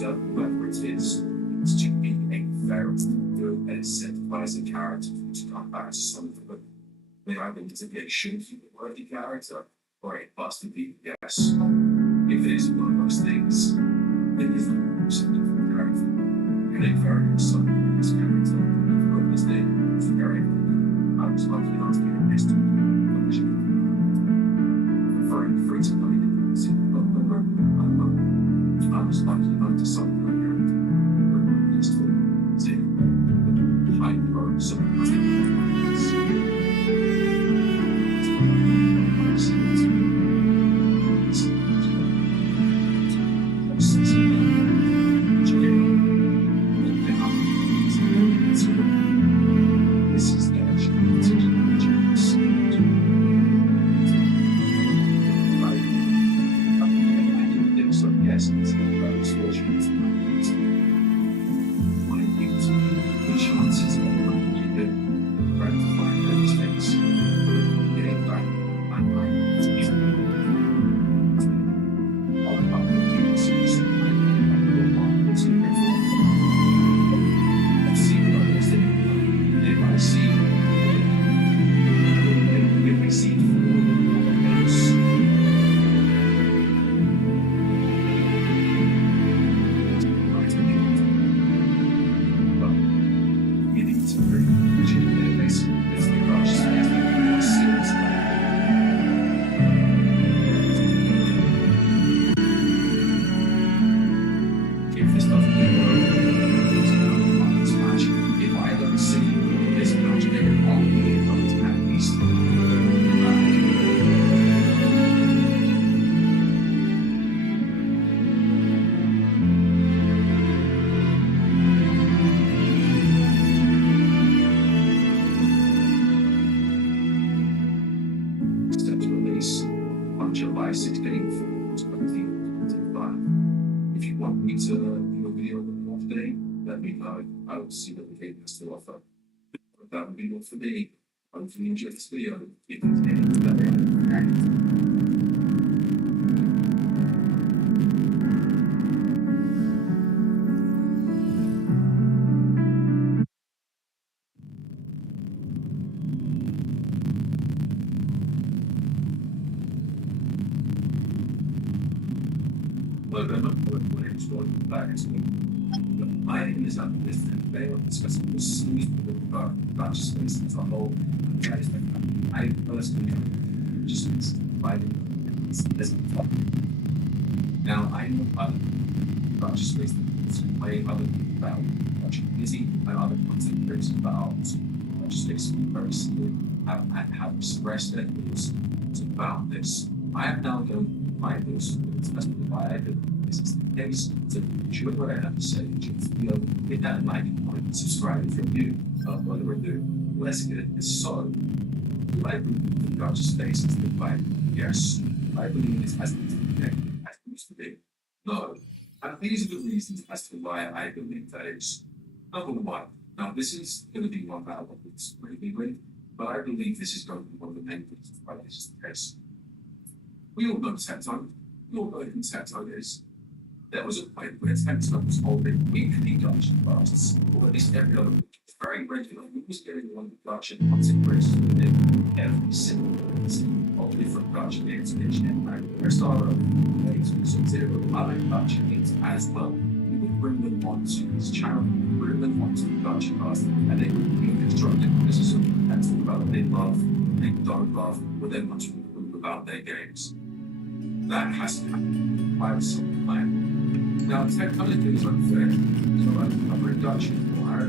character, whoever it is to be a very good and incentivise a character to come back to something. They either need to be a shooty, worthy character or a busted yes. If it is one of those things, it is something for the character. And a very something for this character. You've got this name, it's very I was lucky not to get a next to referring free to money I was lucky not to something like that. Next to high road, something July 16th, 2025. If you want me to do a video on the off day, let me know. I will see what the game has to offer. But that would be all for me. Hopefully you enjoyed this video. If you did, my name is up this and they are discussing the series with about space as a whole. I personally just this now I know about space way other about watching busy and other content creators about space personally have expressed their views about this. I have now done my views, that's why I did. This is the case. So, enjoy what I have to say. Enjoy the video. Hit that like and subscribe if you're new. What do I do? Let's get this. So, do I believe the Gotcha space is divided? Yes. I believe it has been connected as it used to be. No. And these are the reasons as to why I believe that is. Number one. Now, this is going to be one battle of this really, but I believe this is going to be one of the main reasons why this is the case. We all know Tectone. We all know who Tectone is. There was a point where Tectone was holding weekly Gotcha fasts, or at least every other week. It's very regular. We was getting one Gotcha content creators within every single week of different Gotcha games mentioned. And Restaro, Zero, other Gotcha games as well. We would bring them onto this channel, bring them onto the Gotcha cast, and they would be constructive criticism and talk about what they love, they don't love, or they want to improve about their games. That has to happen by some time. Now, technology is unfair. So I'm a Gotcha or a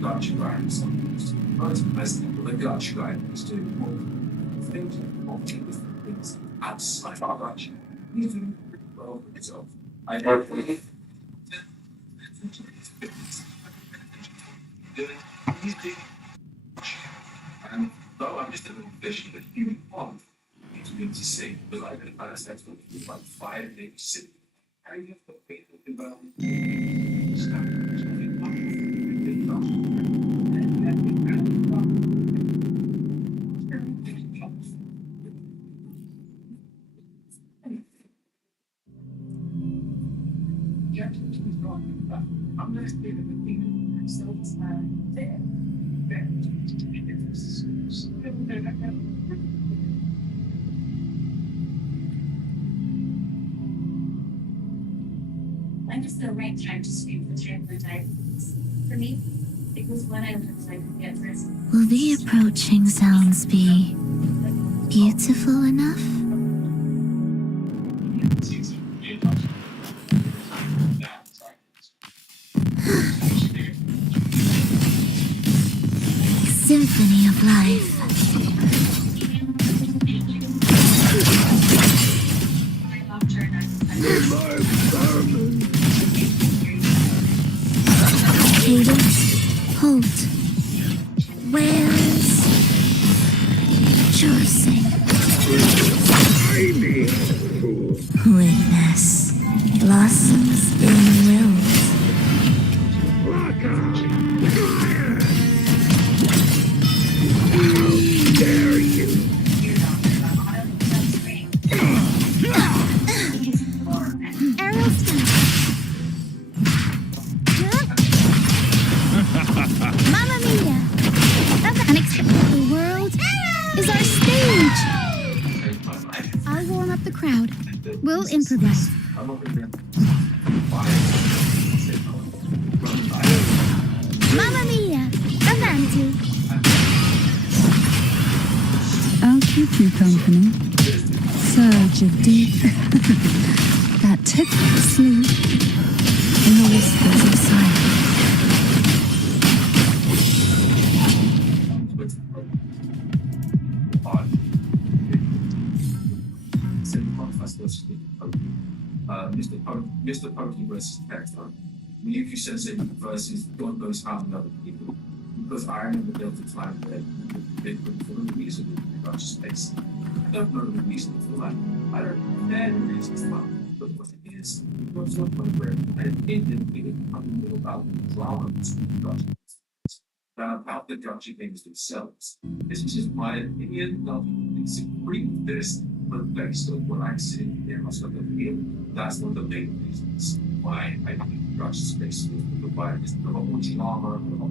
Gotcha guy and something. Not as best but a Gotcha guy is doing more things more different things outside of Gotcha. He's doing pretty well for himself. I don't think he's doing and though I'm just a little fish in a human pond, it's good to see. But I can understand what you like 5 days sitting. How you have to think about Yeah, keep going. But I'm not scared of the thing. I'm so there. When is the right time to scream for triglycerides? For me, it was when I looked like a get rest. Will the approaching sounds be beautiful enough? Symphony of life. Cadence, halt, wails, rejoicing. Witness, blossoms in wills. Dare you? Mamma mia! The world is our stage! I'll warm up the crowd. We'll improvise. Mamma mia! Avanti! I'll keep you company. Surge of deep. That typical sleep in the whispers of silence. Mr. Pokey versus Hector. Miyuki Sensei versus God knows how many other people. Because I remember there was a time where they couldn't for no reason in regards to space. I don't know the reason for that. I don't care the reasons for that. But what it is, it got to a point where I didn't really become more about the drama between the gacha than about the gacha games themselves. This is just my opinion. Now, disagree with this, but based on what I'm seeing here, myself over here, that's one of the main reasons why I think gacha space is provided. There's a lot more drama, a lot more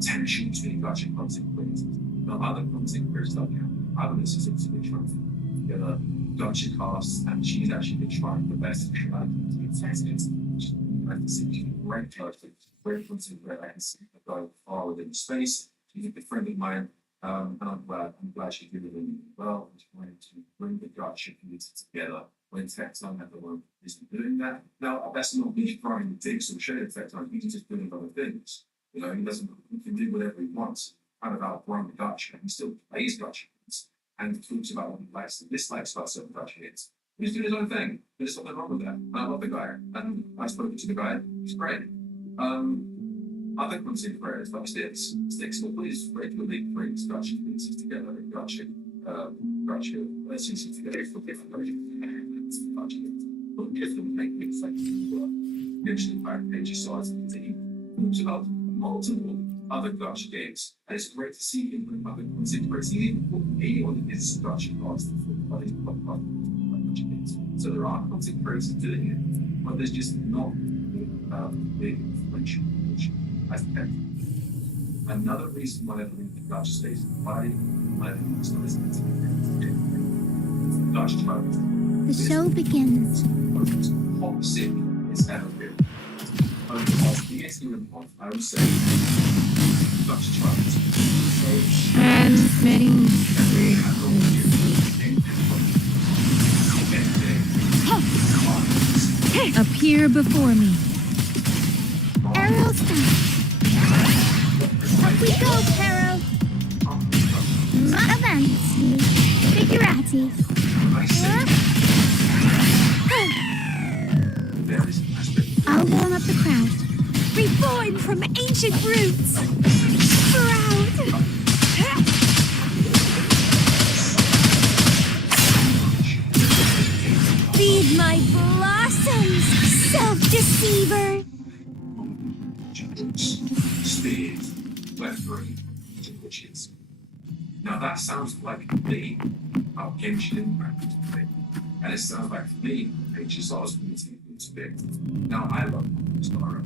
tension between gacha content creators. Now, other content creators that we have, Agnes is also been trying to get a gacha cast, and she's actually been trying the best she can to get sensitive. I can see she's a great person, great content creator. I can see her going far within the space. She's a good friend of mine. And I'm glad she's doing really well and trying to bring the gacha community together when Tecton at the moment isn't doing that. Now, that's not me trying to dig some shade at Tecton. He's just doing other things. You know, he can do whatever he wants, kind of outgrown the gacha. He still plays gacha games and talks about what he likes and dislikes about certain gacha games. He's doing his own thing. There's something wrong with that. And I love the guy. And I've spoken to the guy. He's great. Other content creators like Sticks will please regularly brings gacha communities together and gacha CC together for different projects. But different make things like eventually back pages size and he talks about multiple other gacha games. And it's great to see him bring other content creators. He didn't put me on his gacha cast for his podcast gacha games. So there are content creators doing it, but there's just not big influential. Another reason why I believe the gacha stays in the body, I think it's not listening to the gacha tribe. The show begins. Most toxic it's ever been. Over the past years and a half, I would say gacha tribe is so Transmitting. Appear before me. Aerial stunt. Up we go, Caro. Avanti. Figurati. I'll warm up the crowd. Reborn from ancient roots. Proud. Feed my blossoms, self-deceiver. Speed, Wuthering, witches. Now that sounds like me, how Genshin Impact would be. And it sounds like me, HSR's community would experience. Now, I love Star.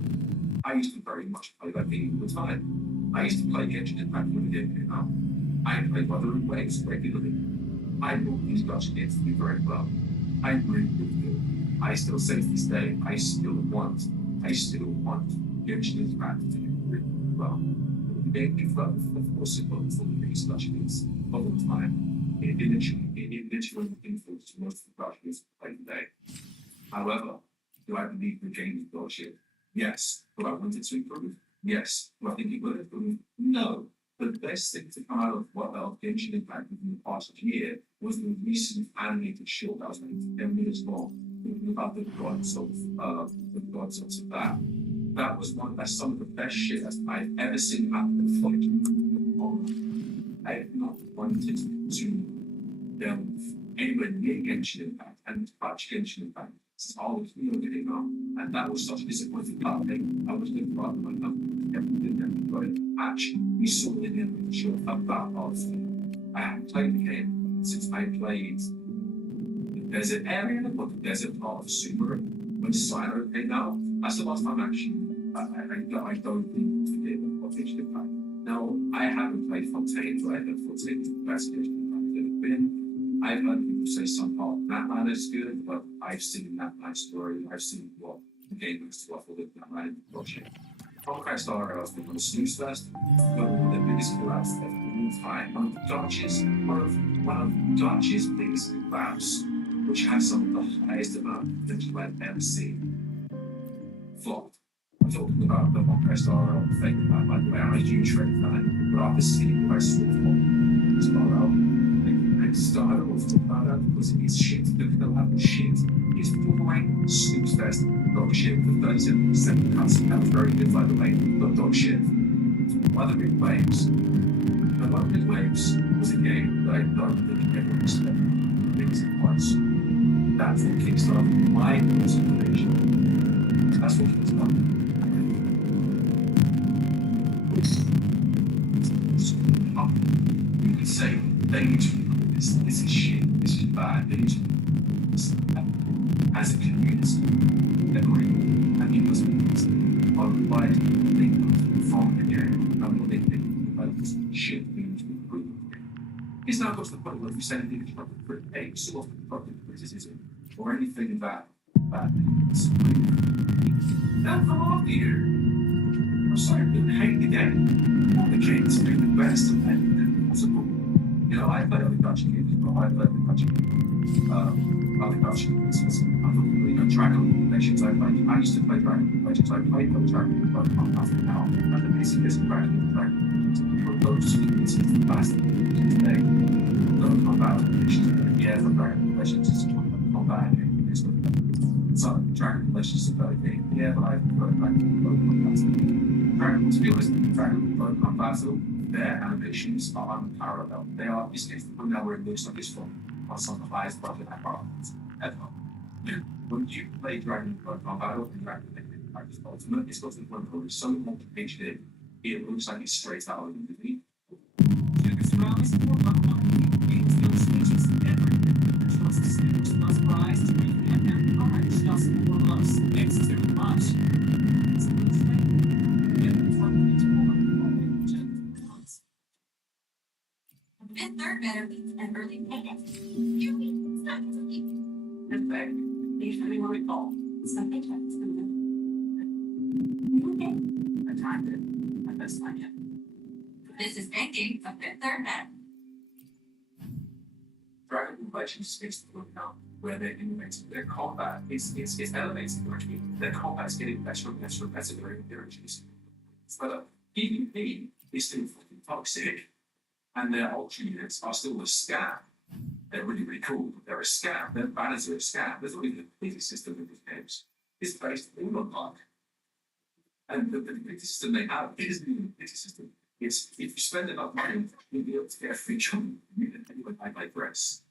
I used to very much play that game all the time. I used to play Genshin Impact when it came out. I played Wuthering Waves regularly. I know these Dutch games to be very well. I really, really do. I still say to this day, I still want Genshin Impact to do really well. The game is well, of course, it was for these Dutch games all the time. It literally influenced most of the Dutch games I play today. However, do I believe the game is bullshit? Yes. Do I want it to improve? Yes. Do I think it will improve? No. The best thing to come out of what Genshin Impact in the past year was the recent animated short that was like 10 minutes long, talking about the gods of that. That's some of the best shit that I've ever seen happen before. I have not wanted to delve anywhere near Genshin Impact and touch Genshin Impact since I was getting on. And that was such a disappointing part thing. I was looking for my love everything that got it. Actually, we saw it in the show about I haven't played the game since I played the desert area or the desert part of Sumeru when Silo came out. That's the last time actually I don't think to get what Genshin Impact. Now, I haven't played Fontaine, but I know Fontaine is the best Genshin Impact I've ever been. I've heard people say some part of that man is good, but I've seen that man story. I've seen what the game looks to offer with that man project. Honkai Star Rail has been on a snooze fest, but one of the biggest collabs of all time. One of Dutch's biggest collabs, which has some of the highest amount of potential I've ever seen. Flopped. I'm talking about the Honkai Star Rail thing, by the way. I'm a huge fan fan, but after seeing what I saw from Star Rail, I started off to about that because it's shit. Look at the level of shit. It's boring, snooze fest, dog shit for 37% cuts. That was very good, by the way, but dog shit. Wuthering Waves. And Wuthering Waves was a game that I don't think everyone expected because it was. That's what kickstarted my consideration. That's what kickstarted. You could say they need to improve this is shit, this is bad, they need to improve this. As a community, agree, and it was otherwise they come from the game and what they think about this shit we need to improve. It's not just the point where you say anything about a sort of criticism or anything that is now come after you. I'm sorry, I didn't hate the game. The games make the best of them possible. You know, I play other Dutch games, but I play the Dutch games. Other Dutch games. Dragon Legends I played. I used to play Dragon Legends. I played the Dragon Legends now. And the basic is Dragon Legends. Those two games is the best thing today. Don't come back to Legends. Yeah, the Dragon Legends is combat game. So Dragon Legends is a better game. Yeah, but I prefer Dragon Legends. To be honest, Dragon Legends Battle, their animations are unparalleled. They are, it's the point now where it looks like it's from some of the highest budget environments ever. When you play Dragon Battle and Dragon Legends Ultimate, it's got to the point where it's so complicated, it looks like it's straight out of the movie. Fifth, third, better and early payday. In fact, usually what we call something that's okay. I timed it. My best time yet. This is banking a fifth, third, better. Dragon Legends is the point now where they're innovating their combat. It's elevating actually. Their combat is getting better and better and better during their introducing. But PvP is still fucking toxic. And their ultra units are still a scam. They're really, really cool. They're a scam. Their banners are a scam. There's not even a pity system in these games. It's based all on luck. And the pity system they have isn't even a pity system. It's if you spend enough money, you'll be able to get a free chunk unit anyway. I digress.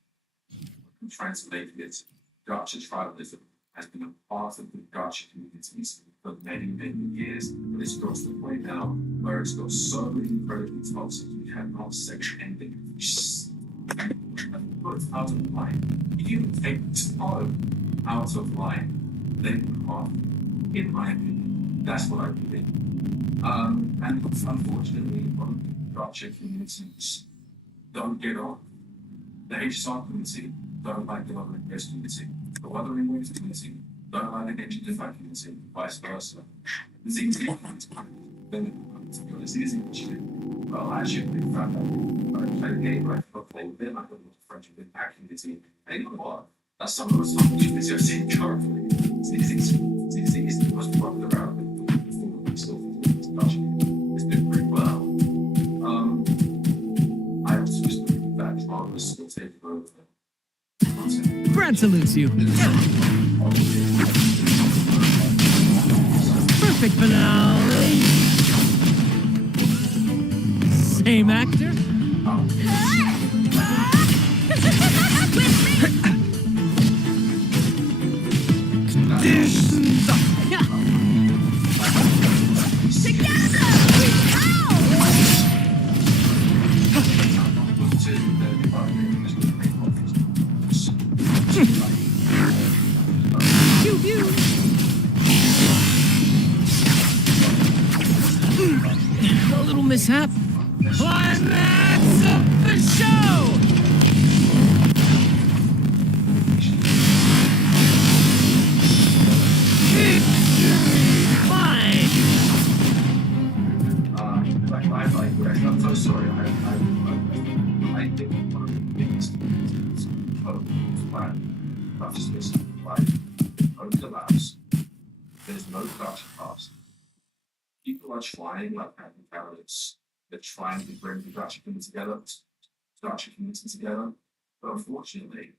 Translated it. Gacha tribalism has been a part of the gacha communities for many, many years, but it's got to the point now where it's got so incredibly toxic you cannot section anything. Put out of line. If you take toe out of line, they are, in my opinion, that's what I believe. And unfortunately, a lot of gotcha communities don't get on. The HSR community don't like the Wuthering Waves community. The Wuthering Waves community don't like the HSR community, vice versa. The ZT community, to be honest, it is an issue. Well, I actually really found that I played a game where I could play with them, I could friends with that community. And you know what? That's some of the most opportunities I've seen currently. It's the most popular out of still it's been pretty well. I also just think that drama is still taking over. Brad salutes you. Perfect finale. Same actor? A little mishap. Climax of the show! Fine! I'm so sorry. I think one of the biggest things is plan. That's just like, collapse. There's no production cost. People are trying, like having parents, they're trying to bring the gotcha community together, but unfortunately,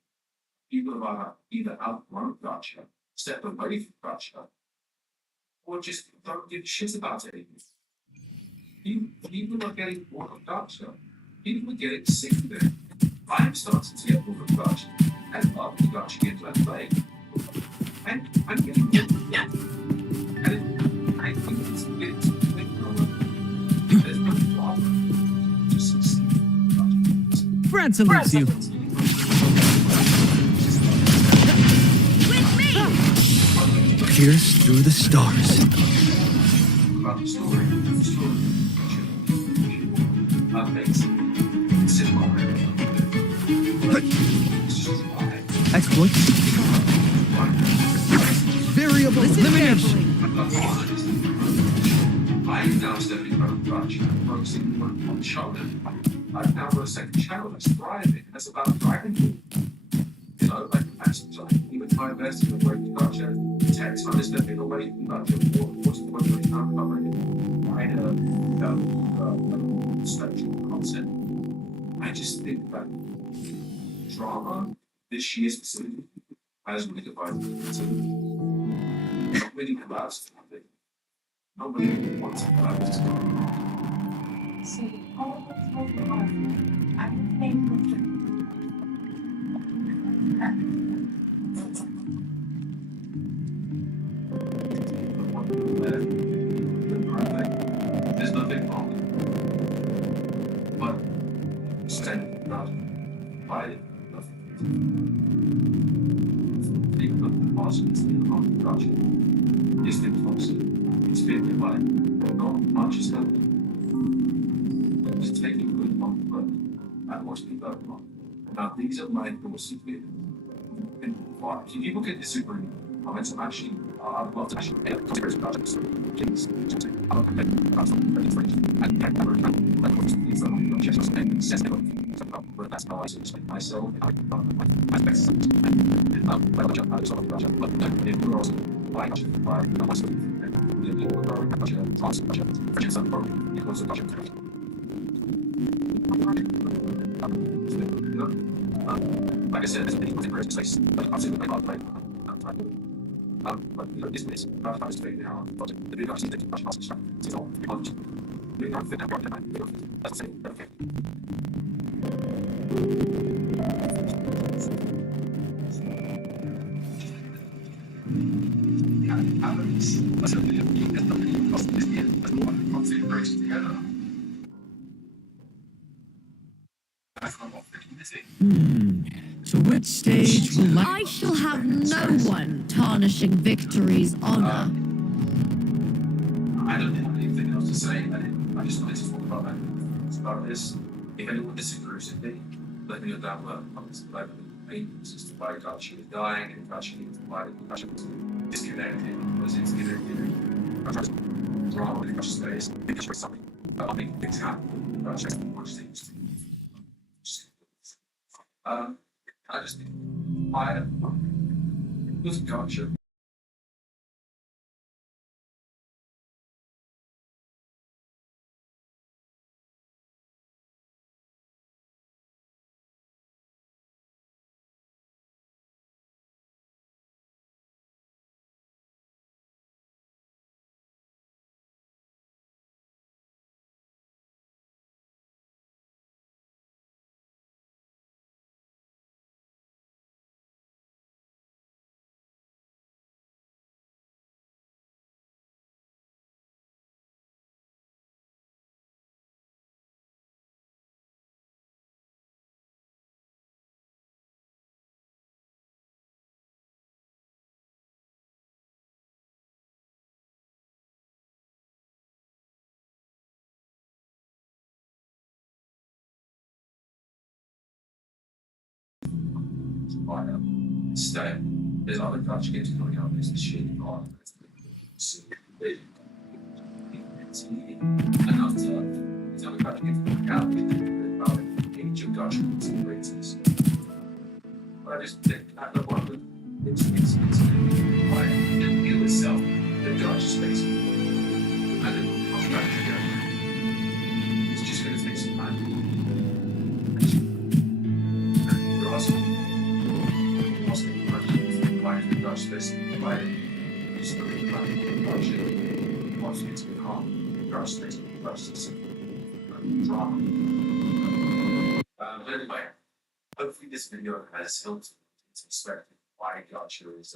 people are either outgrown gotcha, step away from gotcha, or just don't give a shit about it anymore. People are getting bored of gotcha. People are getting sick of it. I'm starting to get bored of gotcha, and love the gotcha games I play. And I'm getting bored of it. And I think it's there's no problem to succeed. Brad salutes you. Pierce through the stars. About the story, Exploit. Variable elimination. I'm now stepping from the crutch and focusing on one shoulder. I've now got a second channel that's thriving. That's about thriving. You know, like even my best in the way to gotcha, text, I'm stepping away from gotcha. What's the one that I'm covering? Wider spectrum of content. I just think that drama this year specifically has really divided not really collapsed. Nobody wants to collapse. So all of those I would think There's nothing wrong with it. But stand not by it. Think of the positives in the wrong gotcha. It's been toxic. It's been divided. Not much is happening. It's taking good on but and what's been going on. Now these are my thoughts of it. And if people can disagree, comments I'm actually I'd love to actually make conspiracy projects. Please, I don't think about something very strange. And I never can let us please don't just and says but that's how I see myself and I my best and well just I saw the project but if we're also like by myself and the people who are in project project for some program because of project like I said, there's many contemporary space, but I'm saying like but you know, this is not how it's doing now. But the big option that you touch stuff, it's all we don't fit that part of that's it. Okay. So which stage will I shall have no one tarnishing victory's honor. I don't have anything else to say. I just wanted to talk about that. About this. If anyone disagrees with me, let me know down below. Obviously, like the as to why Gachi was dying and Gachi was disconnected. Was disconnected. Drama in Gachi's space. Because there's something. I think things happen. Gachi watch things. I just think it was Gachi. Stay. There's other Gachi games coming out. There's the shit on. And after these other Gachi games coming out, about age of Gachi considerations. But I just think at the bottom, it's like the deal itself, the Gachi space. And then I'll try to go. It's just going to take some time. And you're asking. Why is the Dutch space divided? Just looking at the budget, what's going to become Dutch space versus drama. But anyway, hopefully this video has helped to expect why Gotcha is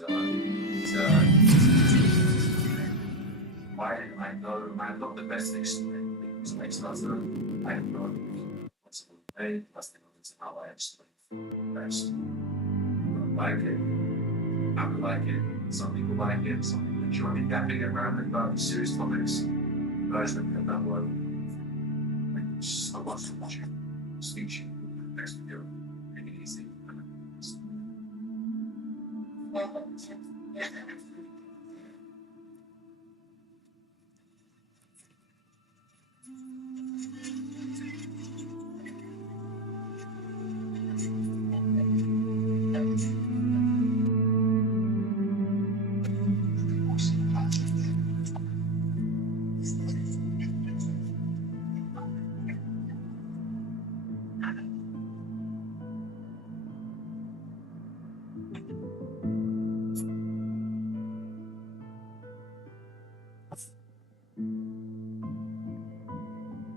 why I know I'm not the best at explaining things like stuff. I have no what's the way, that's the how I explain best. Like it. I would like it. Some people like it. Some people enjoy me yapping around about serious topics. Guys, let me know that word. Thank you so much for watching. Speak to you in the next video. Make it easy.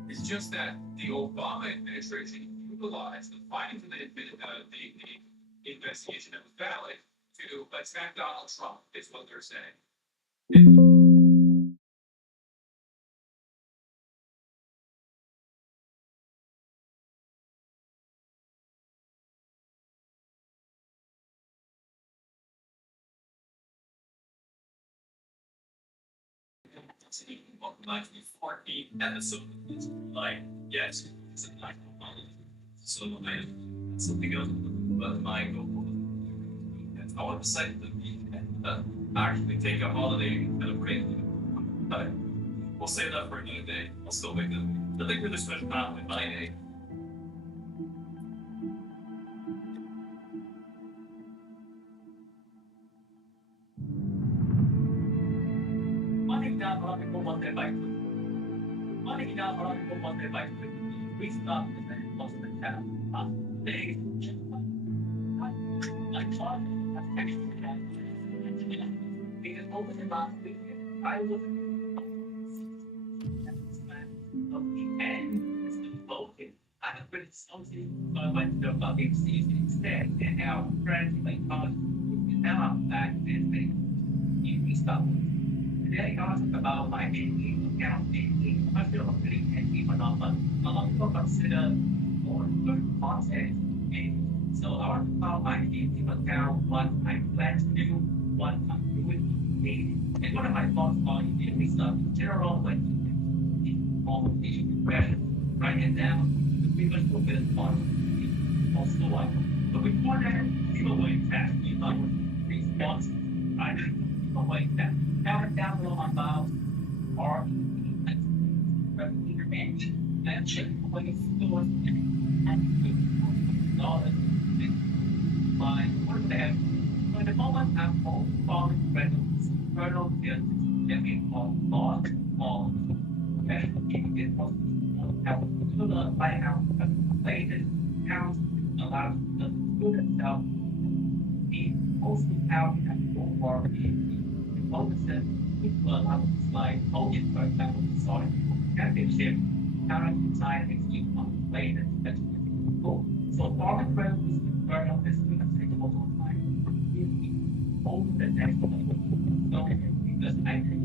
It's just that the Obama administration utilized the findings of the investigation that was valid to attack Donald Trump, is what they're saying. Like 14 episodes, it's like, yes, it's a nice apology. So that's something else, but my goal is I want to decide to be actually take a holiday and celebrate. But we'll save that for another day. I'll still make the thing really special time with my day. Marami po mag-revive ko. Marami po mag-revive ko. We stop with the most of the channel. They I thought that's actually that. Because over the last week, I was of the end is the focus. I have been something I went to fucking season instead, and our friends like us, now I'm back and we stop. Today I talked about my dating account dating. I feel pretty happy, but not much. A lot of people consider more good content and So I want to follow my team account, what I plan to do, what I'm doing, and what are my thoughts on the stuff in general, like all of the impression, write it down, the previous focus on the also like. But before that, give away that you know response, right? Give away that. Have it down below about or and check when it's going and all that. My what they have. For the moment, I'm all following Reynolds is getting on board on and it was help to the lighthouse related house allows the student self the also how we have over the focus people allow like focus for example sorry championship current design is related that's cool. So foreign friends is Reynolds is students take over time over the next level. So because I think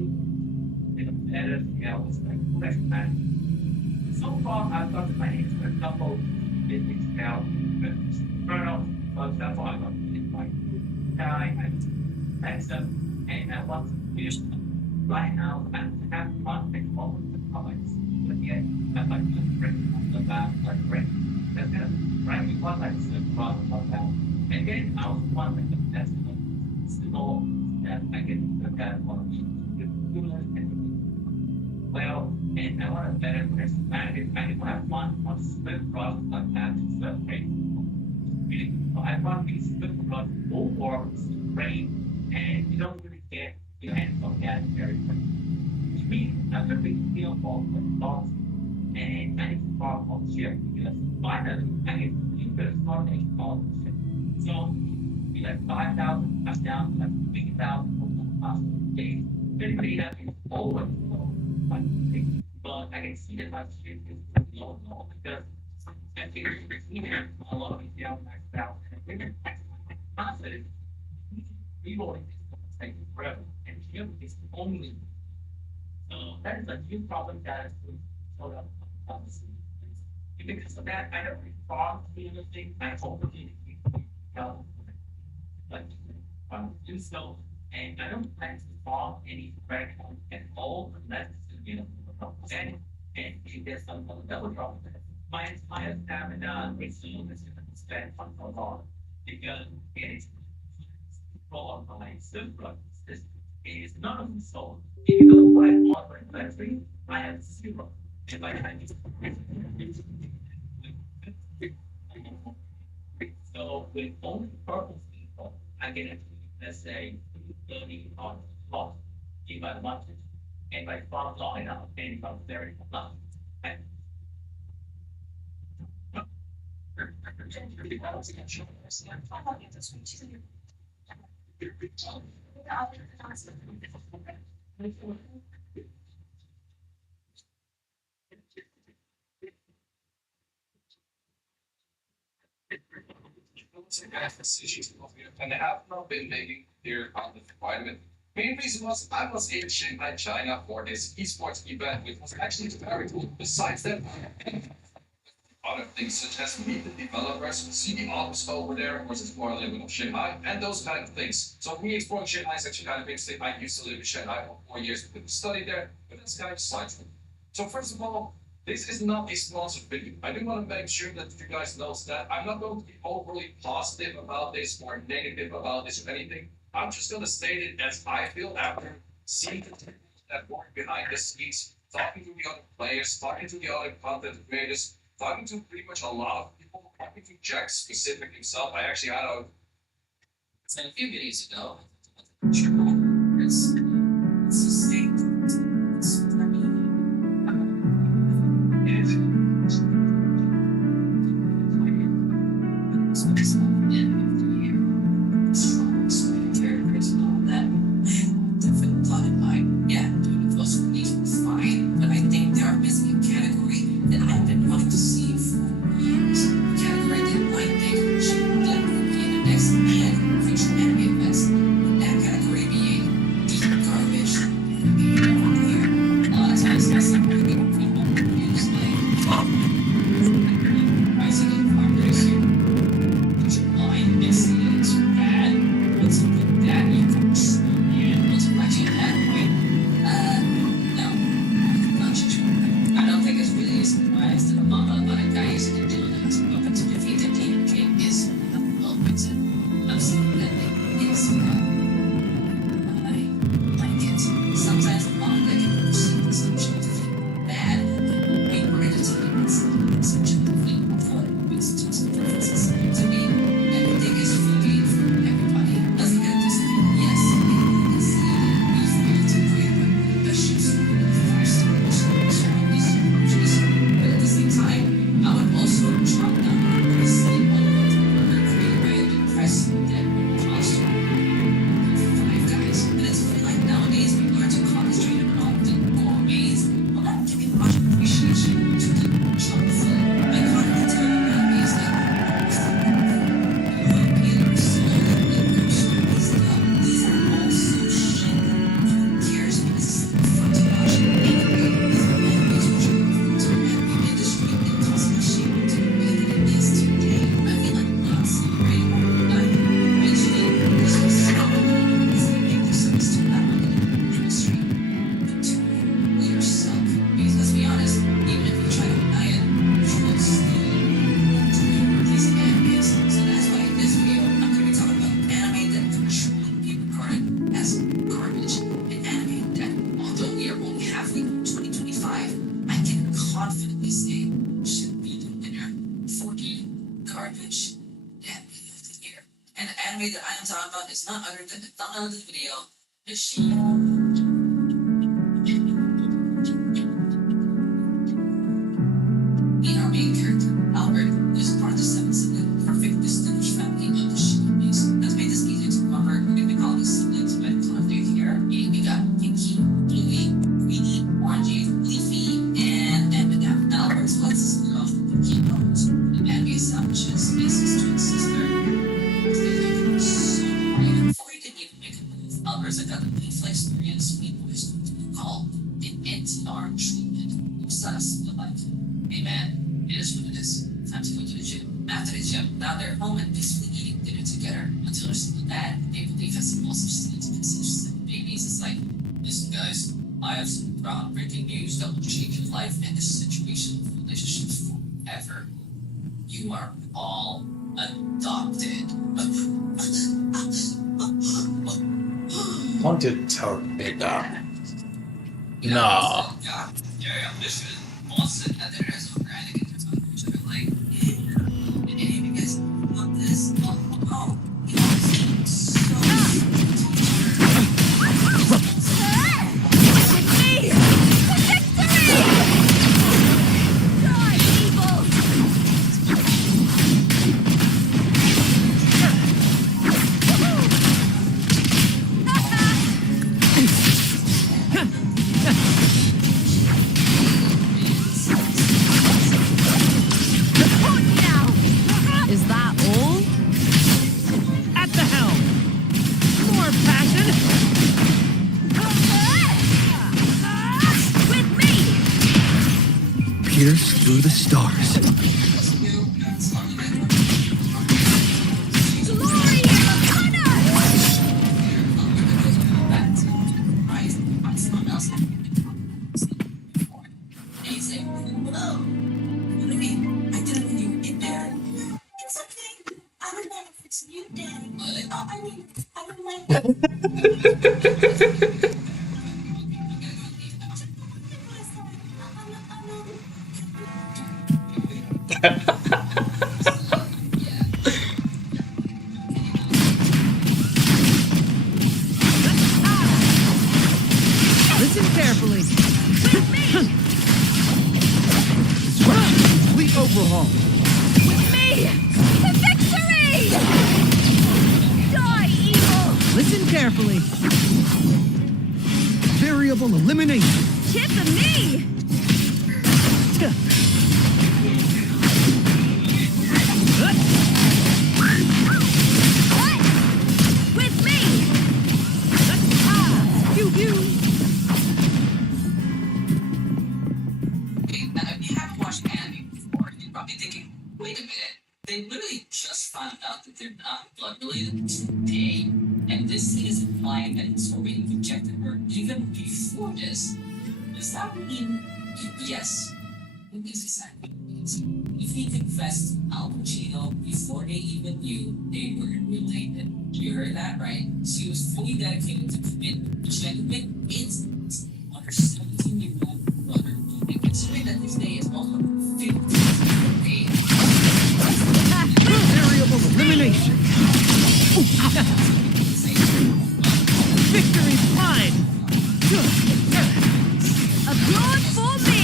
it's better skills like recognize. So far, I've got my names for a couple basic scale kernel. For example, I got like guy and exam, and I want to use right now and have fun and moment of comments. But yet, I like to bring about like break. That's it. Right? We want like to run about that. And then I was wondering if that's simple that I can look at one well, and I want a better person. I didn't have one split cross like that to separate. I want these split cross over brain, and you don't really get your hands on that very quick. To me, that's a big deal for the thoughts, and I need to talk on share because finally I need to keep it starting on share. So, be like 5,000, I'm down to like 3,000 for the past days. Anybody that is always low, but I can see that my shit is low because I think even a lot of these young maxed out and women confident reloading is going to take forever and Jim is only that is a new problem that is sort of because of that I don't respond to anything I only do so and I don't plan to fall any threat at all unless it's and if there's some double drop my entire stamina is spent on the law because it is for my super system. It is not only so even though I want my battery, I have zero. And by the time so with only purple people, I get it, let's say, 30 on loss, give by the budget. And by far long enough, and it becomes very long. And and they have not been making their content environment. Main reason was I was in Shanghai, China for this esports event, which was actually very cool. Besides that, other things such as meet the developers, see the office over there, of course it's more a little bit of Shanghai, and those kind of things. So me exploring Shanghai is actually kind of interesting. I used to live in Shanghai for 4 years to study there, but that's kind of side. So first of all, this is not a sponsored video. I do want to make sure that you guys know that I'm not going to be overly positive about this or negative about this or anything. I'm just going to state it as I feel after seeing the people that work behind the scenes, talking to the other players, talking to the other content creators, talking to pretty much a lot of people, talking to Jack specific himself. I actually had a few videos ago. It's a state. Category being anime that I am talking about is none other than the thumbnail of this video. The she. The our main character, Albert, is part of the seven sibling, perfect distinguished family of the Shinobi's. That's made this easier to remember. We're going to call these siblings by the color they're here. We got Pinky, Bluey, Greedy, Orangey, Leafy, and Madame. Albert's what's his girl, Pinky knows. The anime establishes his sister and sister. Before he could even make a move, Albert's got the painful experience we boys call an anti-arm treatment. Obsessed with life. Hey man, it is what it is. Time to go to the gym. After the gym, now they're home and peacefully eating dinner together until their single dad, they believe has some awesome students and such seven babies. It's like, listen guys, I have some groundbreaking news that will change your life and this situation of relationships forever. You are all adopted. Cantarella. No. Yeah, listen. Boston, and there is over and they get to each other like, did any of you guys want this? Oh, you know, it's so Is that all? At the helm! More passion! With me! Pierce through the stars. Glory upon us! I didn't know you were in there. It's okay. I don't know if it's you, Daddy. I mean, I don't like Listen carefully. Complete overhaul. With me! To victory! Die, evil! Listen carefully. Variable elimination. Chip and me! What? With me! Pew pew. Now, if you haven't watched anime before, you're probably thinking, wait a minute, they literally just found out that they're not blood related today, and this is implying that it's already rejected her even before this. Does that mean yes? What is exactly means? If he confessed Al Pacino before they even knew they were related. You heard that right? She was fully dedicated to commit genuine instincts on her 17-year-old brother. And considering that this day is also 15th day. Variable elimination. Victory's mine! Applaud for me!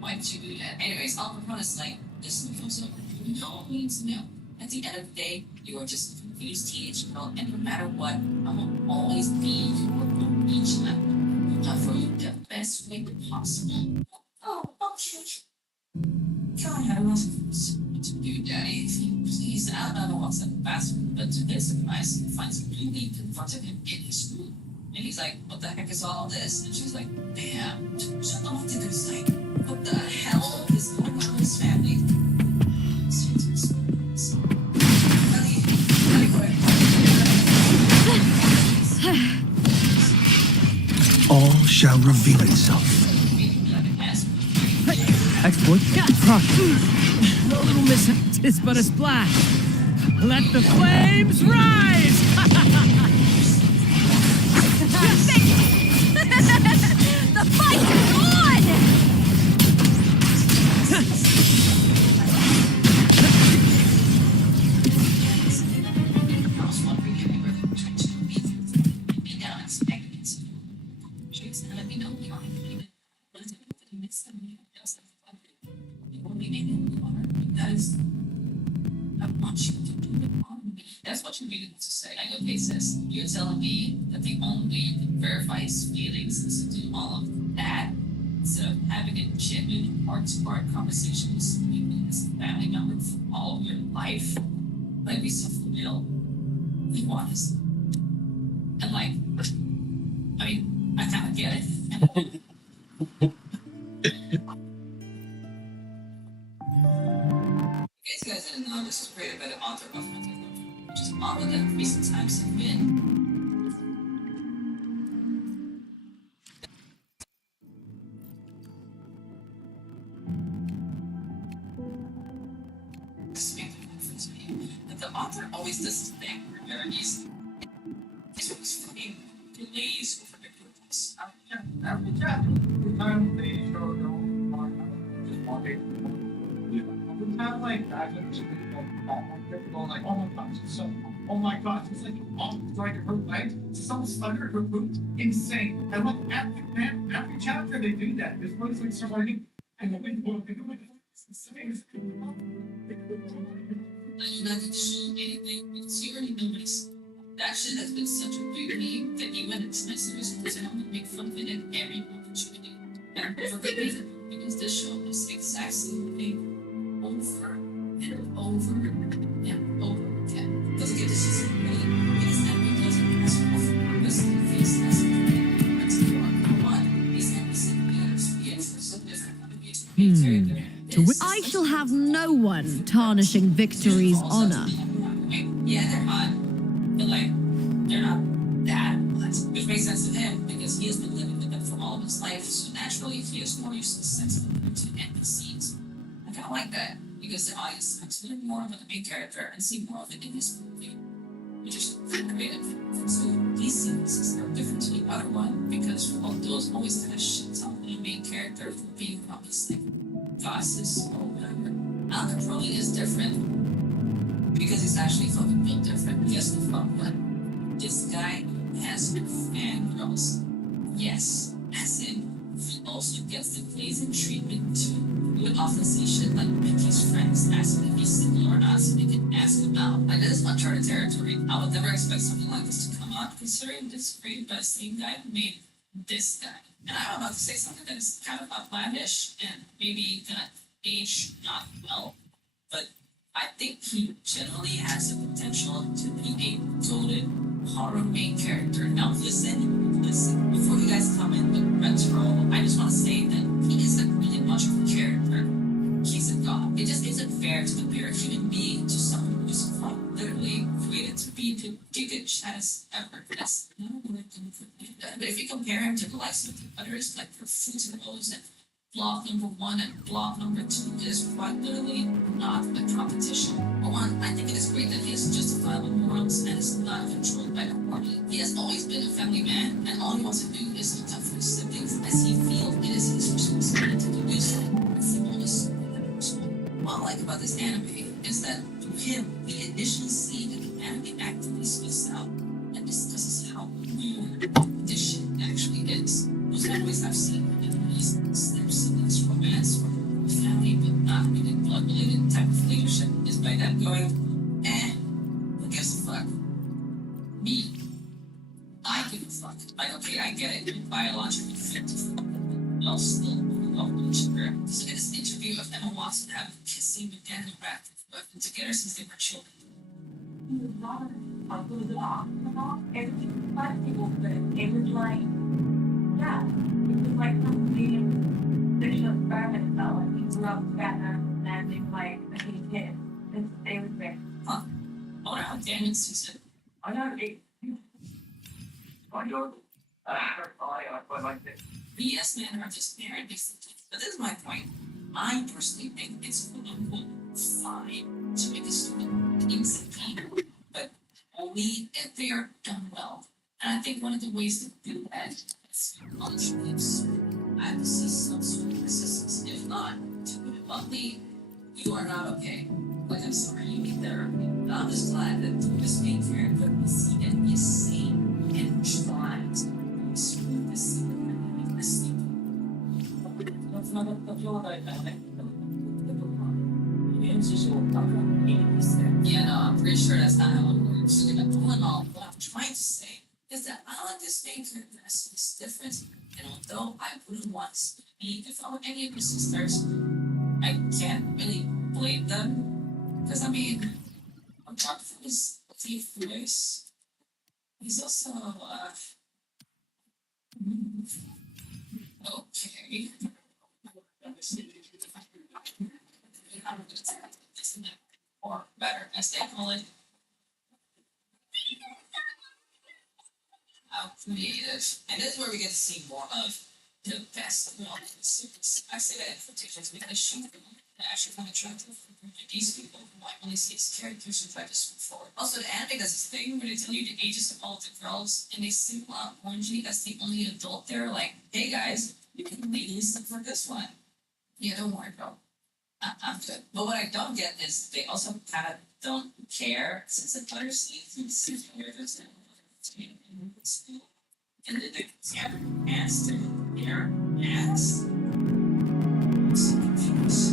Why did you do that? Anyways, I'll propose like this becomes no means no. At the end of the day, you are just a confused teenage girl, and no matter what, I will always be your each level. I'll throw you the best way possible. Oh, okay. God, I was to do, Daddy. If you please, I don't know what's in the bathroom, but to his surprise, he finds Bluey confronting him in his room. And he's like, what the heck is all this? And she's like, damn. So I don't think it's like, what the hell is going on in his family? All shall reveal itself. Exploit. A little mishap is but a splash. Let the flames rise! The fight is on! I was wondering if you were trying to be down expecting it. She's gonna be no beyond even. But it's but he missed them. He does have fun. It won't be making me water because I want you to do it on me. That's what you really need to say. Like, okay, sis, you're telling me that the only way you can verify his feelings is to do all of that instead of having a genuine heart-to-heart conversation with somebody as a family member for all of your life. Like, be so for real. Be honest. And like, I mean, I kind of get it. In case you guys didn't know, this was created by the author of Nevermore, which is a manga that recent times have been that the author always does this thing where he's always fucking delays over the goodness. Every time they show no just walking. Every time like that, going like, oh my gosh, it's so, oh my gosh, it's like, oh, it's like her legs, so slender, her boots, insane. And like every chapter they do that. There's one like surviving and the window, it's insane. I do not need to show anything because you already know this. That shit has been such a big meme that even its messengers will tell me make fun of it at every opportunity. And for good reason, because this show is the exact same thing over and over and over again. Doesn't get to see something really because that doesn't ask for purpose and face as that's number one. These episode leaders create for so different communities. Very good. I shall have no one tarnishing Victory's honor. Yeah, they're hot, but like, they're not that hot. Which makes sense to him because he has been living with them for all of his life, so naturally he is more used to the sex of them to end the scenes. I kind of like that because the audience gets to learn more about the main character and see more of it in his movie, which is creative. So these scenes are different to the other one because all those always kind of shit on the main character for being obviously glasses or whatever. Cantarella is different because he's actually fucking built different. Yes, the fuck what? This guy has fangirls. Yes, as in, he also gets the pleasing treatment too. We would often see shit like Mickey's friends ask him if he's single or not so they can ask him out. Like, that is uncharted territory. I would never expect something like this to come out considering this is created by the same guy who made this guy. And I'm about to say something that is kind of outlandish and maybe gonna age not well, but I think he generally has the potential to be a goated horror main character. Now listen, before you guys come in with retro, I just want to say that he isn't really much of a character. He's a god. It just isn't fair to compare a human being to someone who's quite literally created to be the biggest as ever. That's not a word to put that. But if you compare him to the likes of the others, like Fruits and Rose and Block number 1 and block number 2 is quite literally not a competition. For one, I think it is great that he has justifiable morals and is not controlled by the party. He has always been a family man, and all he wants to do is look out for his siblings as he feels it is his responsibility to do so. That's the only what I like about this anime is that through him, we initially see that the anime actively speaks out and discusses how weird this shit actually is. Most animes I've seen in these steps in this romance or family but not really blood related type of leadership is by them going, who gives a fuck? Me. I give a fuck. Like, okay, I get it. You're biologically fit to fuck, but y'all still love each other. So in this interview of Emma Watson having kissing with Daniel Radcliffe, who have been together since they were children. Everything but people, but it was like, yeah, it was like something fictional experiment felt like we grew up together and it was like a huge hit. It was great. Huh. I wonder how Daniel sees it. I know it. I know. I like this. We as men are just married differently. But this is my point. I personally think it's quote unquote fine to make a student insane, but only if they are done well. And I think one of the ways to do that is honestly, I have to see some sort of resistance. If not, to put it bluntly, you are not okay. Like, I'm sorry, you need therapy. But I'm just glad that through this being here, that we see that you're sane and trying to smooth this and this thing. Yeah, no, I'm pretty sure that's not how it works. All in all, what I'm trying to say is that I like this main character as this difference, and although I wouldn't want this to be if I were any of your sisters, I can't really blame them, because I mean, apart from his deep voice, he's also, okay. Or better, as they call it, how creative. And this is where we get to see more of the best of all the secrets. I say that in quotations because she's actually kind of attractive. These people who might only see his characters and try to swim forward. Also, the anime does this thing where they tell you the ages of all the girls, and they single out Orangey as the only adult there. Like, hey guys, you can legally sleep for this one. Yeah, don't worry, bro. I'm good. But what I don't get is they also kind of don't care since the butter seeds and characters and then they ass to their ass.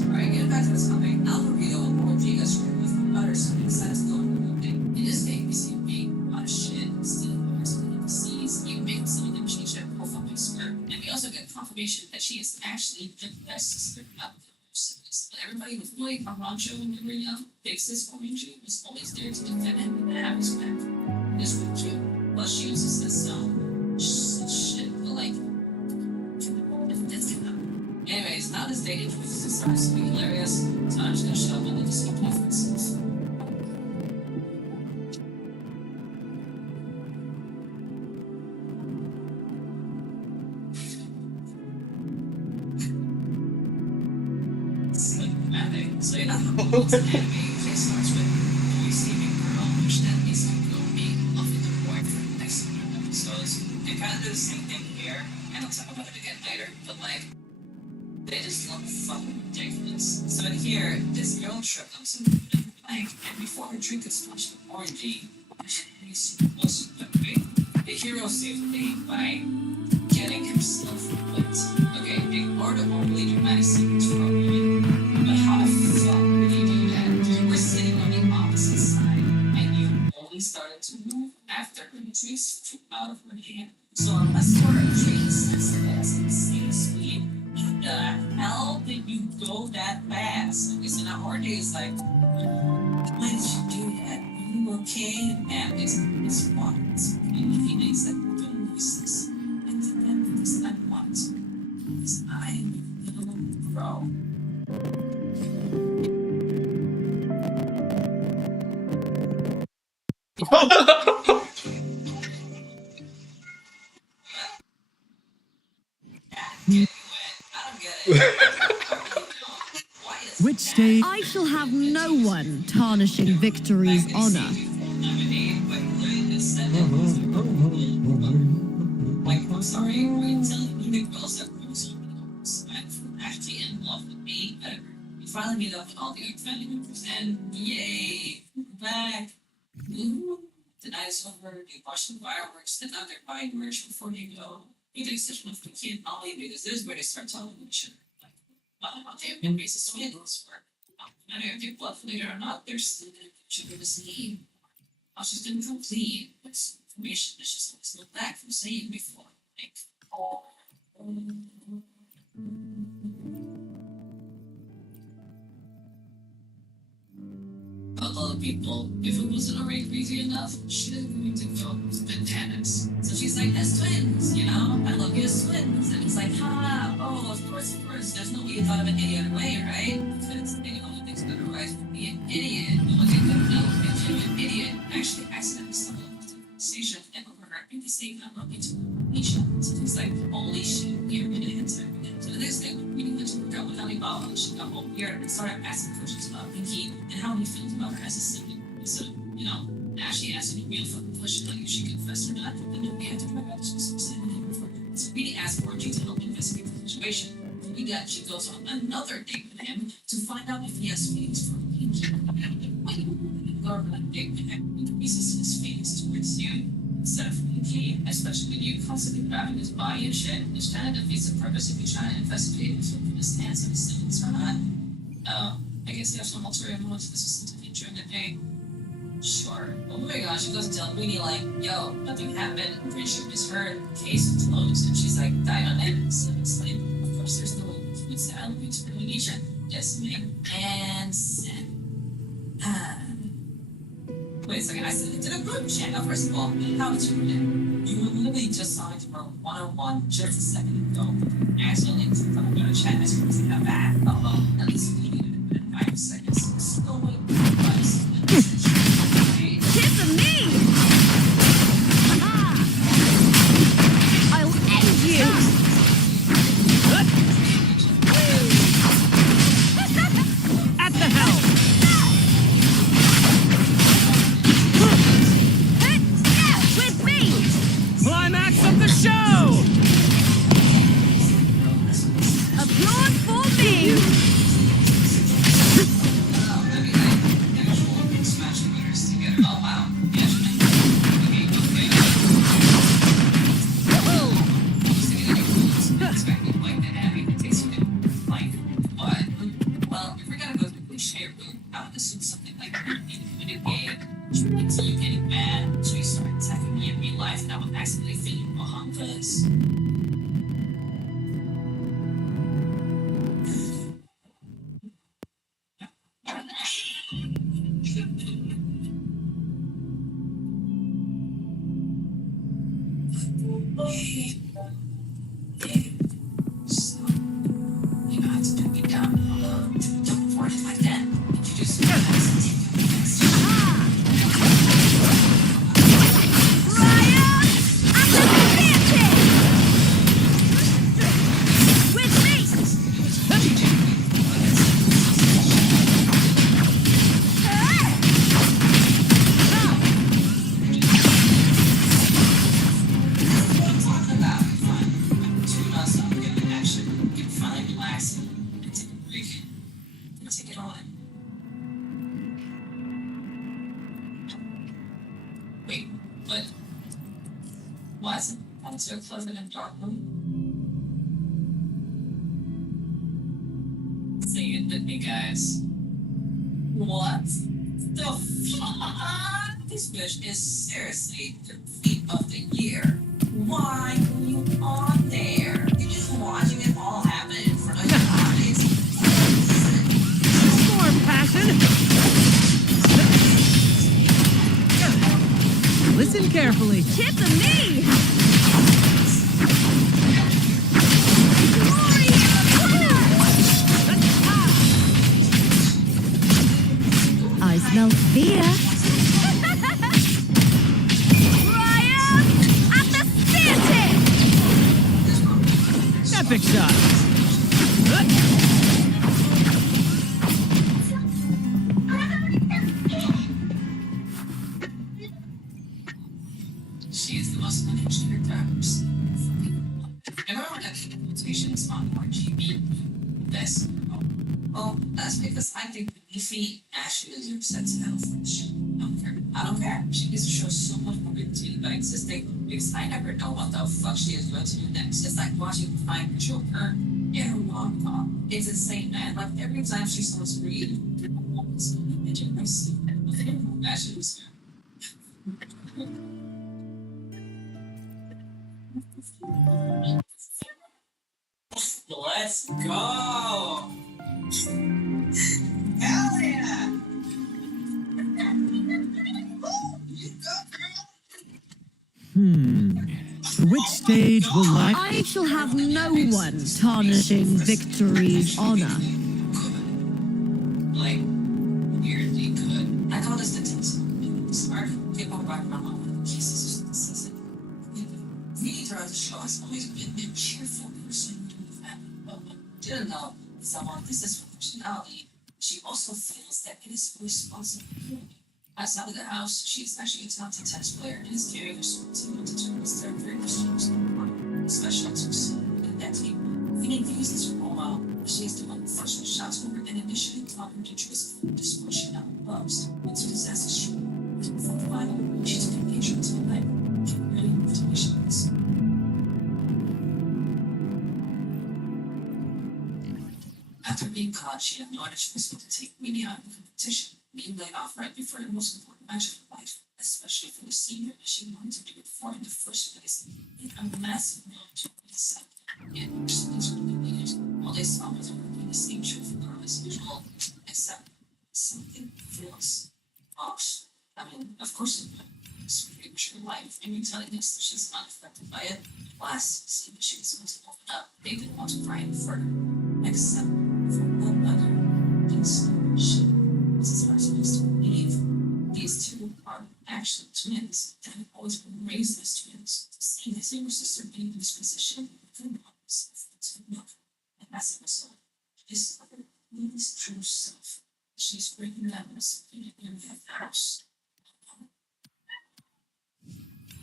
Alright, getting back to this topic, Alvarito and Orangey got screwed with butter seeds. That's not a good thing. In this game, we see him make a lot of shit, stealing bars and NPCs, even making some of them change their profile picture. And we also get confirmation that she is actually the best sister out there. But everybody was really Arancho when we were young. Big sis Orangey was always there to defend him and have his back. This was cute. Plus, she also says some shit, but like, that's good enough. Anyways, now this day introduces us starts to be hilarious, so I'm just gonna shut up and let the skip differences. So you know how it's an anime usually starts with a receiving girl, which then leads to the girl being in love with her boyfriend next to the episodes. They kind of do the same thing here, and I'll talk about it again later, but like, they just look fucking ridiculous. So in here, this girl trip comes in the blank, and before her drink is flushed with Orangey, the hero saves the day by getting himself whipped. Okay, ignore the overly dramatic sequence for a moment, but how the fuck did you do that? You were sitting on the opposite side, and you only started to move after her drinks flew out of her hand. So unless you're a trained sensitive as insane speed, how the hell did you go that fast? Okay, so now Orangey is like, why did you do that? Are you okay? And it's water. And he thinks that you're doing this. And then because I want to. Because I'm a little bro. Which stage? I shall have no one tarnishing Victory's honor. Like, I'm sorry, are you telling me the girls that girls are actually in love with me? We finally meet up with all the other family members, and yay, we're back. The night is over, they watch the fireworks, then out their buying merch before they go. He takes such much for kid, not only because this is where they start talking to each other. Like, they have been racist twins, or no matter if they're blood related or not, they're still going to each other the same. I was just incomplete with some information that's just always looked back from saying before. Like, a lot of people, if it wasn't already crazy enough, she didn't need to go bananas. So she's like, as twins, you know? I love you as twins. And it's like, ha, oh, of course. There's no way you thought of it any other way, right? Because the only thing's better right would be an idiot. The only thing that would know is an idiot actually accidentally stumbled into the conversation and overheard me saying, I love you to Nisha. So it's like, holy shit, you're in a answer. So the next day, we went to work out with Alibaba. She got home here and started asking questions about Pinky and how he feels about her as a sibling. So, you know, Ashley asked me a real fucking question, like if she confessed or not, and then we had to drive out to some side. So Reedy asked Margie to help investigate the situation. She goes on another date with him to find out if he has feelings for Pinky. When you go on a date with him, he increases his feelings towards you instead of Pinky, especially when you constantly grabbing his body and shit, which kind of defeats the purpose if you're trying to investigate if he understands of his feelings or not. I guess they have some ulterior motives. This is something during the day. Sure. Oh my gosh, she goes to tell Reedy like, yo, nothing happened, friendship is hurt, case is closed, and she's like, died on it. So it's like, of course there's no foods that elevates communication. Just make and send. Wait a second, I sent it to the group chat. Now, first of all, how did you read it? You were literally just signed for 101 just a second ago. Accidentally, I'm going to chat as soon as I have that. At least we need it in 5 seconds. Still waiting for 5 seconds. Kiss me! Aha! I'll end you! At the helm! With me! Climax of the show! Applause for me! So pleasant and dark room. Sing it with me, guys. What the fuck? This bitch is seriously the feat of the year. Why were you on there? You're just watching it all happen in front of your eyes. More passion! Listen carefully. Kiss me! I smell fear. Ryan! At the theater! Epic shot. She is the most unengineered drivers. Everyone has quotations on RGB. This. Well, that's because I think Leafy Ashley deserves sense of health for this shit. I don't care. She gets to show so much more creativity by existing because I never know what the fuck she is going to do next. It's like watching the Fine Joker in a rom-com. It's insane, man. Like every time she starts reading, Ashley was Let's go! Hell yeah! Which stage will I shall have no one tarnishing victory's honor. Like, weirdly good. I call this the tips. Smart people rock my mom. Jesus, this is really throughout the show has always been a cheerful person. Didn't know someone this is her personality. She also feels that it is her responsibility Outside of the house, she's actually a talented tennis player and is carrying her sword team into tournaments that are very prestigious, especially to and that team. Feeling views as her role model, she is the one who first shots over and initially taught her to choose the sport she now loves. It's a disaster street. For the final, she took a picture into her life and really moved to missions. After being caught, she had no other choice but to take media out of the competition, being laid off right before the most important match of her life, especially for the senior that she wanted to do it for in the first place. In a massive blow to herself. And her siblings were relieved. All they saw was her doing the same trick for her as usual, except something feels off. I mean, of course it would. It's pretty much her life, and you're telling us that she's not affected by it. Last scene, she was supposed to open up. They didn't want to pry any further, except for one other. She was as far supposed to believe. These two are actually twins that have always been raised as twins. Seeing his younger sister being in this position, couldn't help himself to look. And as a result, his other his true self. She's breaking down and something in the house.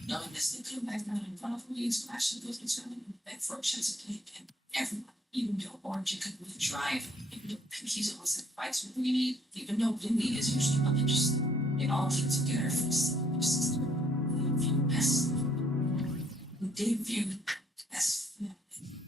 Knowing this, they come back down in front of me and smash the buildings around and beg for a chance to play again. Everyone, even though Orange couldn't really drive, even though Pinky's almost had fights with Weenie, even though Blindy is usually uninterested, they all came together for the sake of their sister. They viewed as family.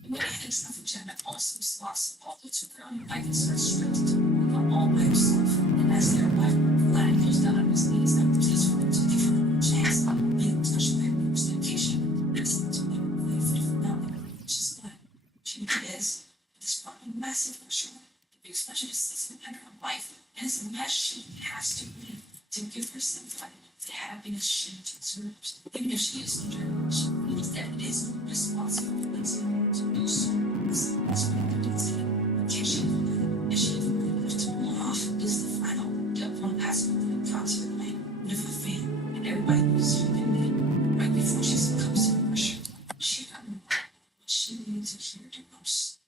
And when I had stuff with Janet also lost all the took her on a bike and started sprinting to her all by herself. And as their wife, Vlad goes down on his knees and pleads for them to give her a chance, being touched by her neighbor's dedication, listening to them play for the family, which is glad she is. This brought a massive pressure on her, the big special assistant in her life, and it's a match she has to win to give herself time. The happiness she deserves. Even if she is injured, she believes that it is her responsibility to do so. This responsibility, can she do it? Is she able to pull off? Is the final, the one aspect of the concert night with a fan, and everybody was feeling it right before she succumbs to the pressure. She got more what she needed to hear the most.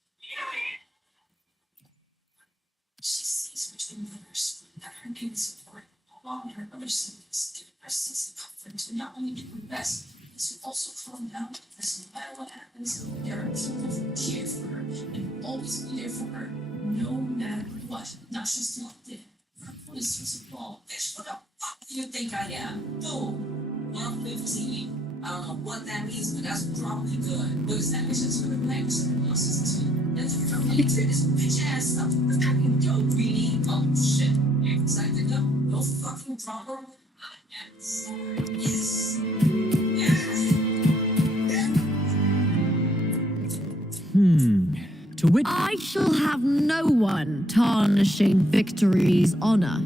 She sees between letters that her needs support. Along her other siblings, giving her sense of comfort to not only do her best, but to also calm down, as no matter what happens, there are people who care for her and will always be there for her, no matter what. Not just not dead. Her voice was a ball. Bitch, what the fuck do you think I am? Boom. 115. I don't know what that means, but that's probably good. Because that means it's for the next else's team. That's for me to this bitch ass stuff. Let's fucking go, Greedy. Oh shit. You're excited though? No fucking problem. Yes. Yes. To which I shall have no one tarnishing Victory's honor.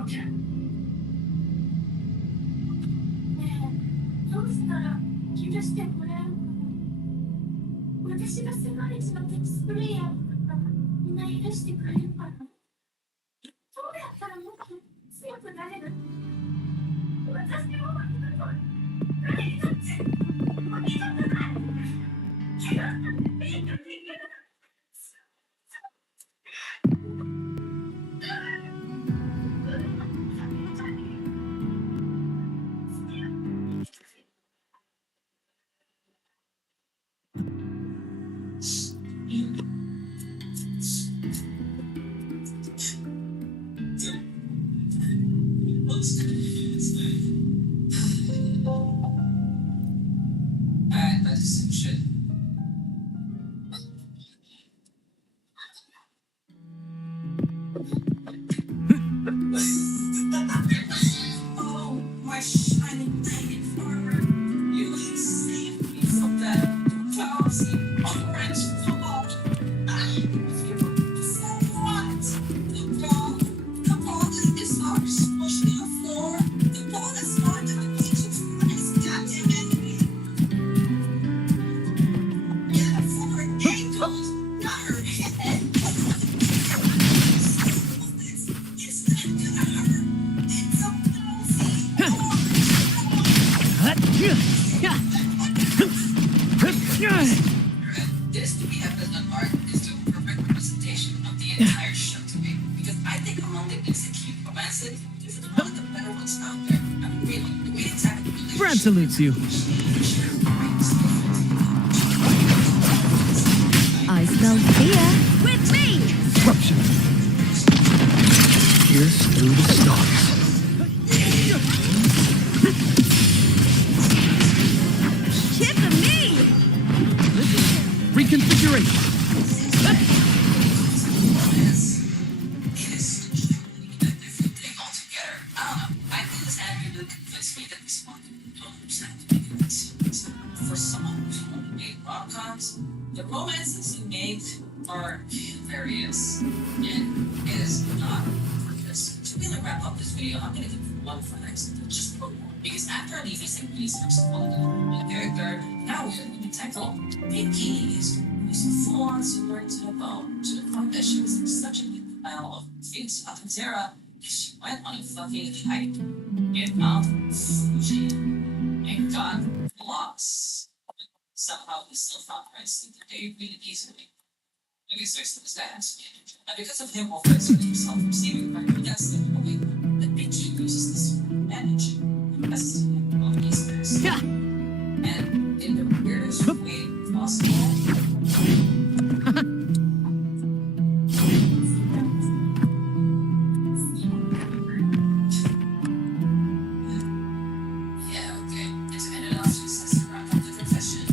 Okay. どうしたら許してもらえるかな。私が世界一のテキスプレイヤーだったらみんな許してくれるかな。どうやったらもっと強くなれる。私も誰にだって負けたくない。怪我なんてできる。Alright, that's some shit. Brad salutes you. I smell fear. With me! Disruption. Pierce through the stars. Kiss me! Reconfiguration. For someone who made rom-coms, the romances he made are various, and it is not for this. To really wrap up this video, I'm gonna give you one fact, just one more, because after leaving some research on the character, now we're going to tackle Pinkies, who's full-on super to the bone, to the point that she was in such a big pile of things up in Terra, she went on a fucking hike in Mount Fuji and got lost. Somehow we still found Prince in the day really easily. Okay, so it's that. And because of him offering himself from saving by the gas in the way that Pinky uses this to manage as of these things. And in the weirdest way possible. Yeah, okay. It's ended up success around the confession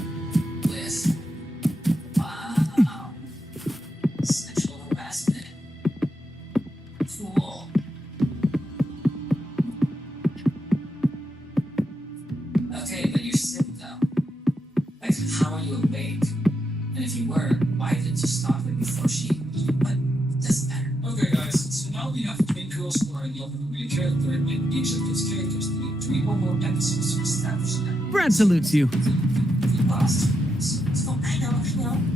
with wow. Sexual harassment. Cool. Okay, but you're sick though. Like, how are you awake? And if you were, why didn't you stop it before she? But it doesn't matter. Okay, guys, so now we have three girls who are in love with a main character, and each of these characters need 3 or more episodes to establish that. Brad salutes you. We lost. So I know.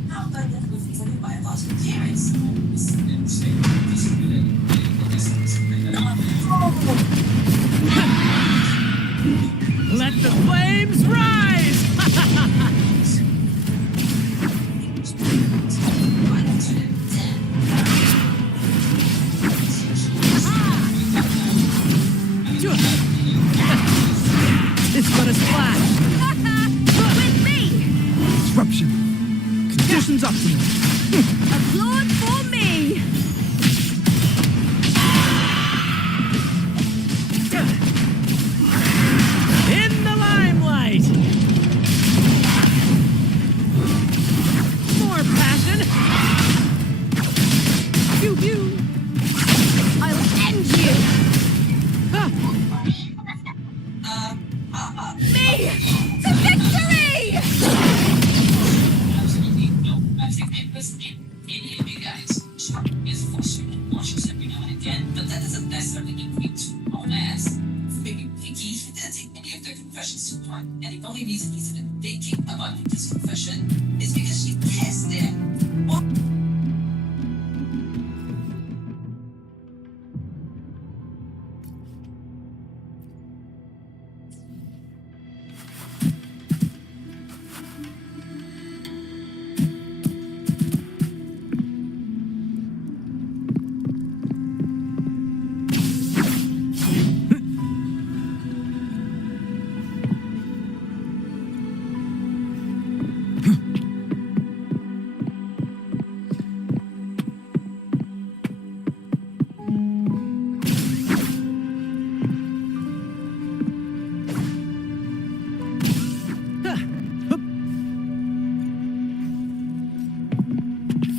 How about that movie when you buy a lost with parents? Let the flames rise! It's gonna splash. With me! Disruption. Conditions optimal. Applaud for me! In the limelight. More passion. Pew pew. I'll end you! Me! To victory! Absolutely no romantic interest in any of you guys. Sure, it's frustrating and nauseous every now and again, but that doesn't necessarily equate to romance. For maybe Pinky, he didn't take any of their confessions to heart, and the only reason he's even thinking about Pinky's confession is because she kissed him. Well,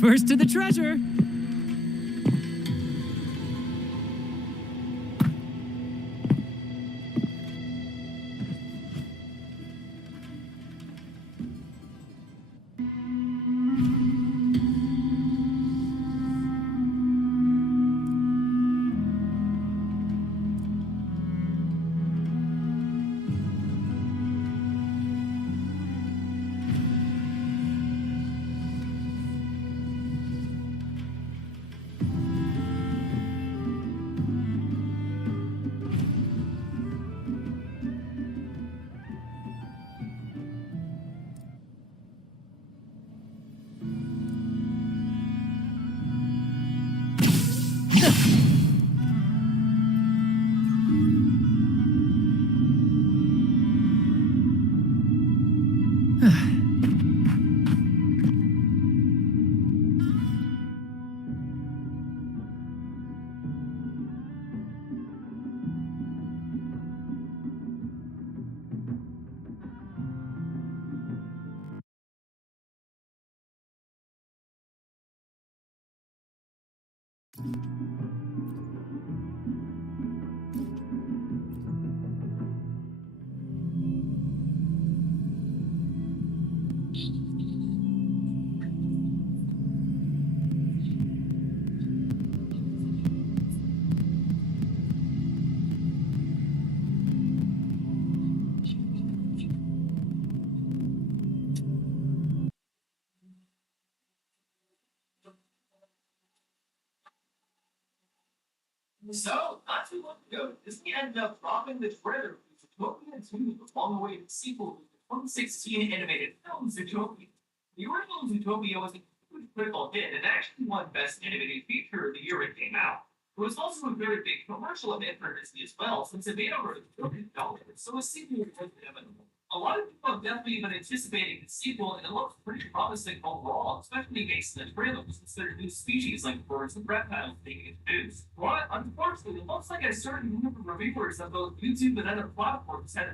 First to the treasure. So, not too long ago, Disney ended up dropping the trailer for Zootopia 2, the long-awaited sequel to the 2016 animated film Zootopia. The original Zootopia was a huge critical hit and actually won Best Animated Feature the year it came out. It was also a very big commercial event for Disney as well, since it made over $1 billion, so a sequel was inevitable. A lot of people have definitely been anticipating the sequel, and it looks pretty promising overall, especially based on the trailer, since there are new species like birds and reptiles being introduced. But unfortunately, it looks like a certain group of reviewers on both YouTube and other platforms had